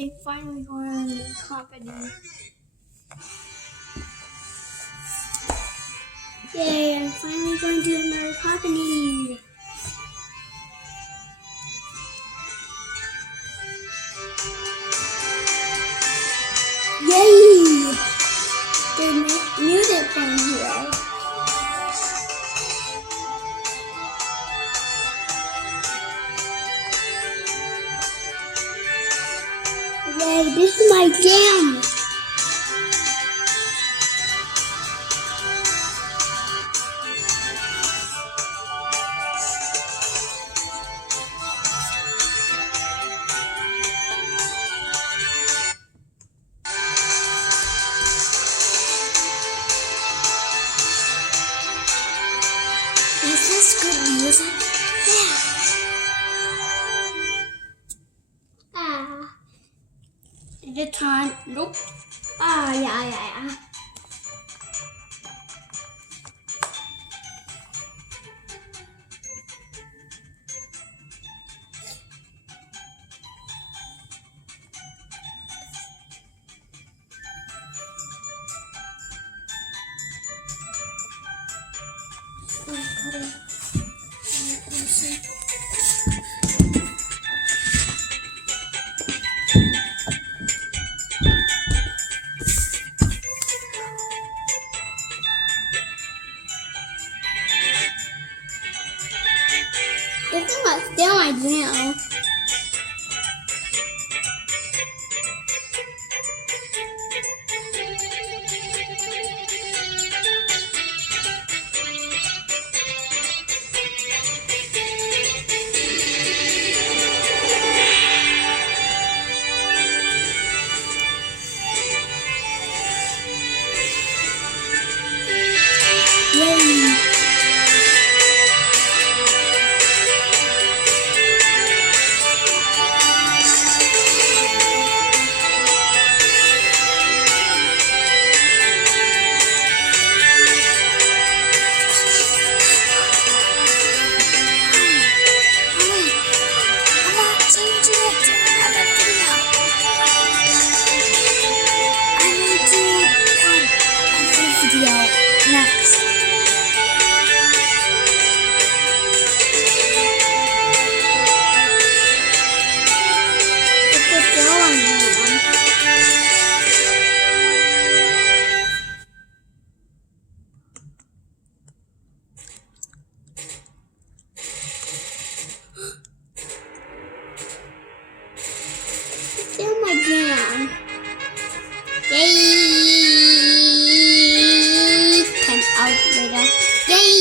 They finally going to the company. Yay, I'm finally going to another company. Yay! There's music from here. Yay, this is my jam. Is this good music? Yeah. Is it time? Nope. Yeah. This is still my jam. Yay! Next. Put this girl on me. Still my jam. Yay! 10 hours later. Yay!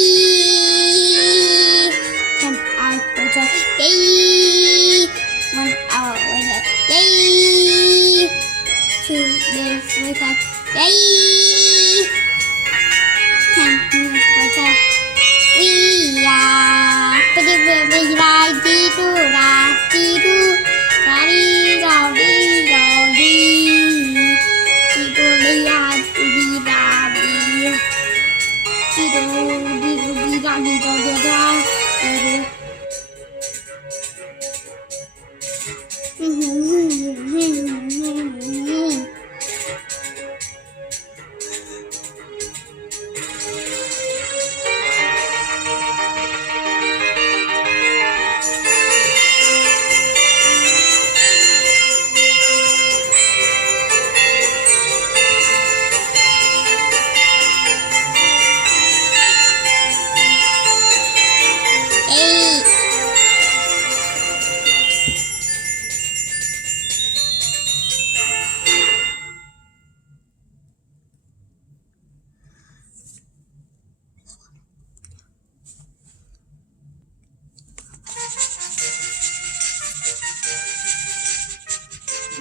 10 hours later. Yay! 1 hour later. Yay! 2 days later. Yay! 10 minutes later. We are pretty baby like dee-doo, dee-doo,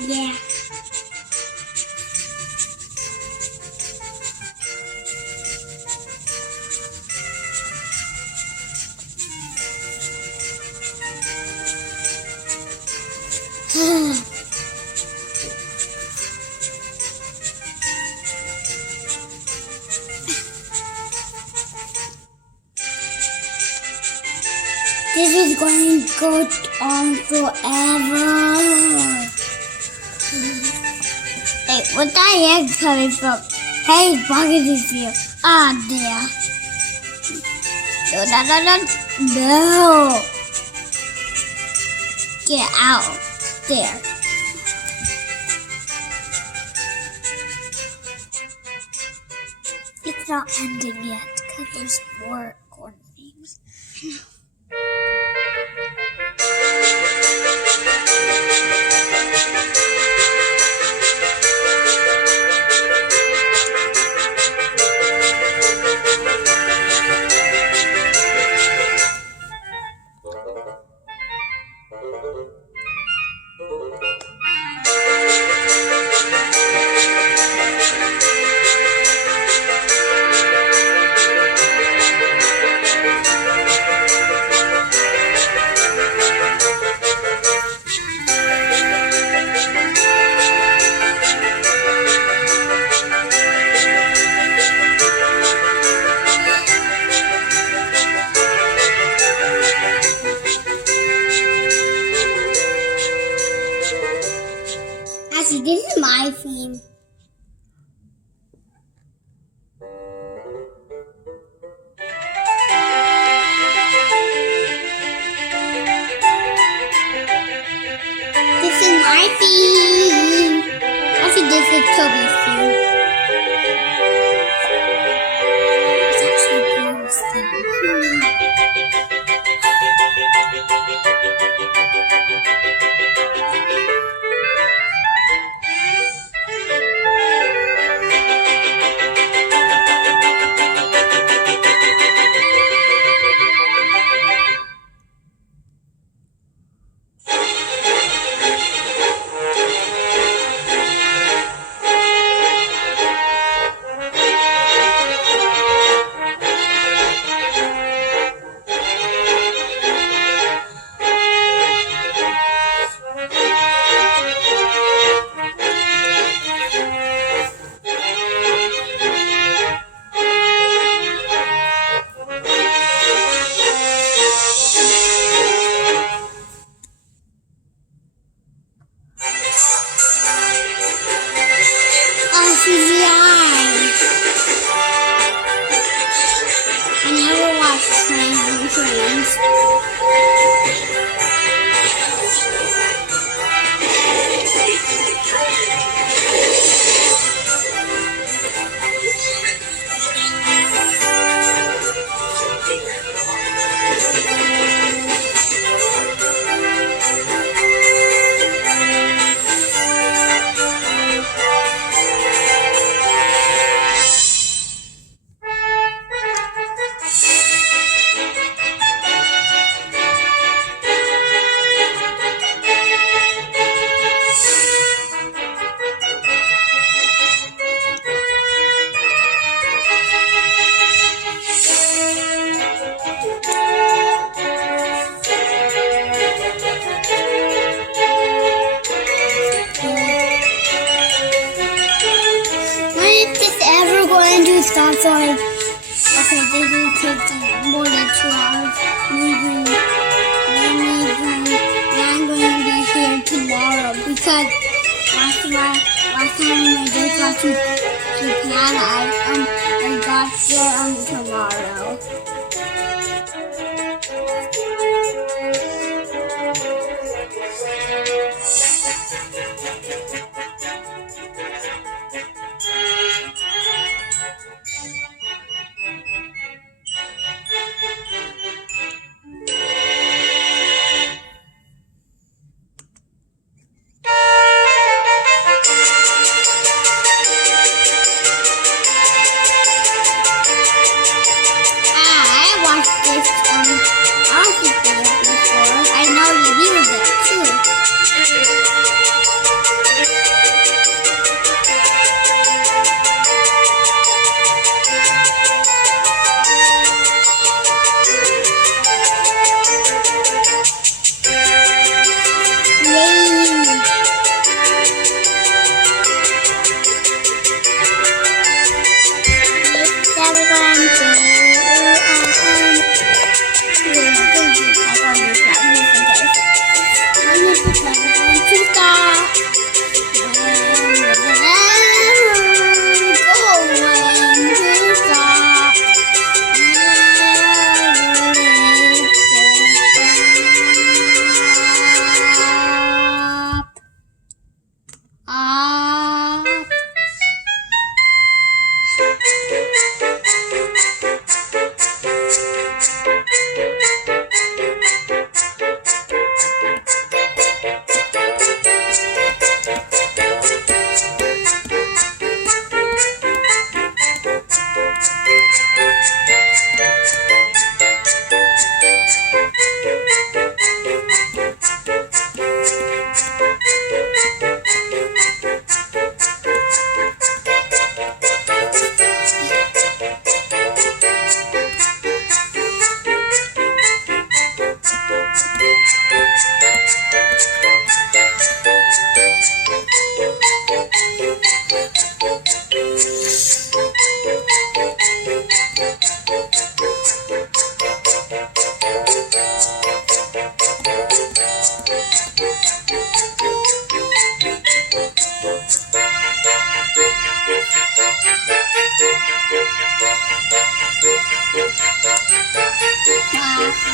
Yeah. This is going to go on forever. Hey, what's that egg coming from? Hey, bucket is here. Ah, there. No. Get out. There. It's not ending yet because there's more corn things. Actually, this is my theme. This is my theme. Actually, this is Toby's theme. It's actually Gordon's theme. I never watched Trains. Stop sign. Okay, this will take more than 2 hours. Maybe I'm going to be here tomorrow because last time I just got to Japan, I got there tomorrow. Ah.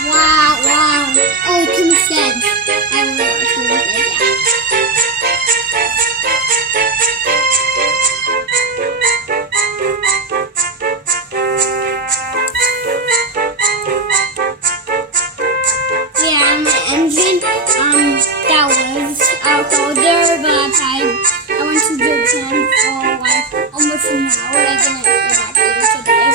Wow. Oh, 2 cents. I will watch 2 cents, yeah. Yeah, my engine, that was out there, but I went to Japan for like almost an hour. I didn't go back here today.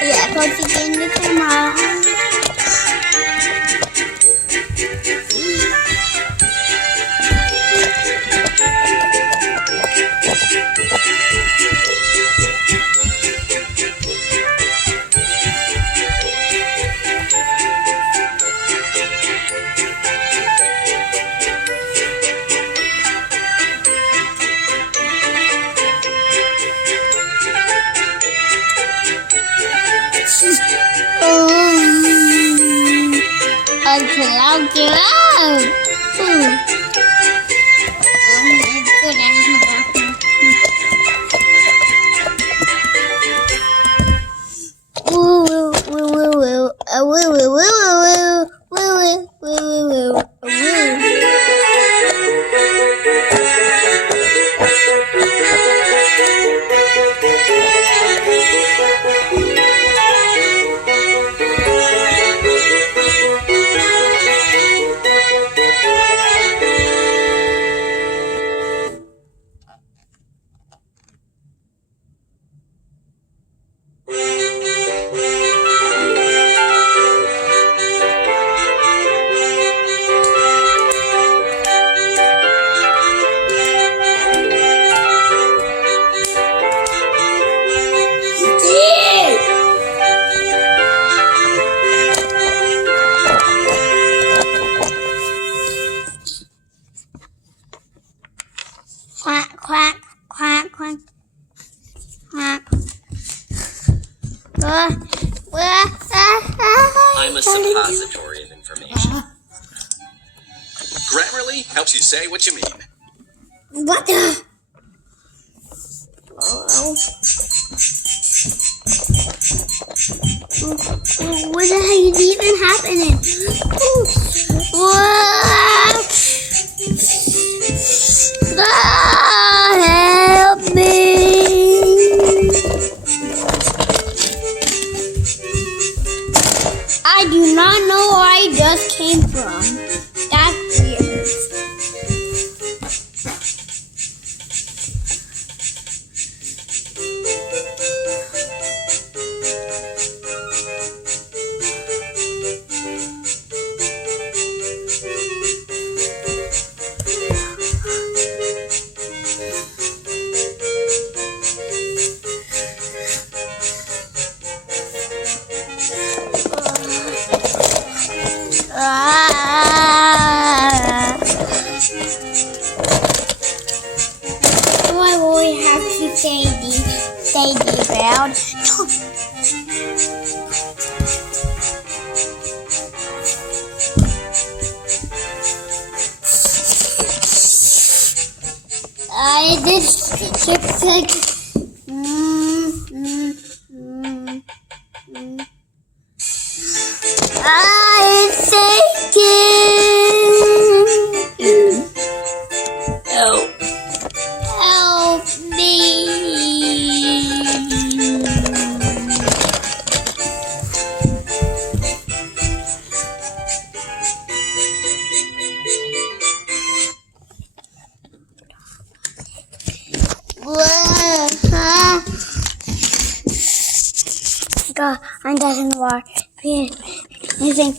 Yeah, posting in the camera. Okay. I'm a suppository of information. Grammarly helps you say what you mean. What the? Oh. What the heck is even happening? Help me! I do not know where I just came from. That's weird. lady brown. I just like I think help me. God, I'm getting the water. You think?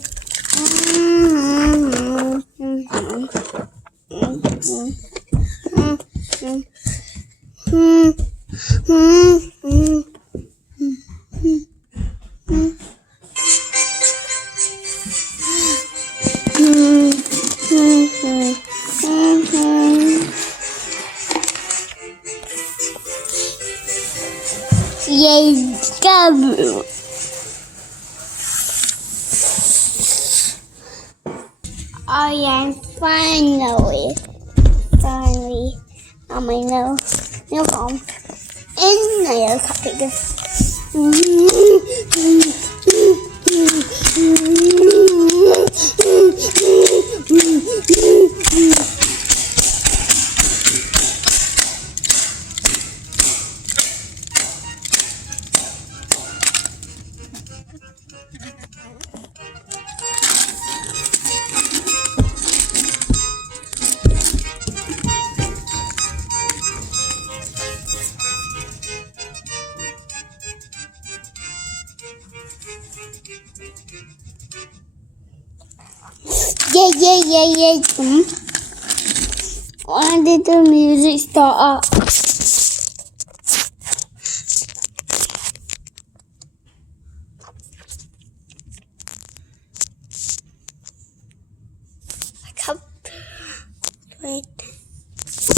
Yay, go! Oh yeah, finally, on my nail comb and nail cutter. Yeah. When did the music start up?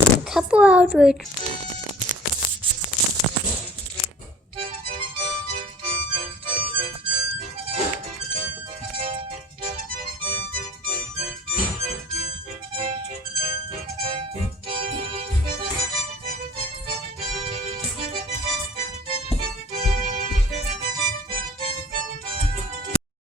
A couple hours.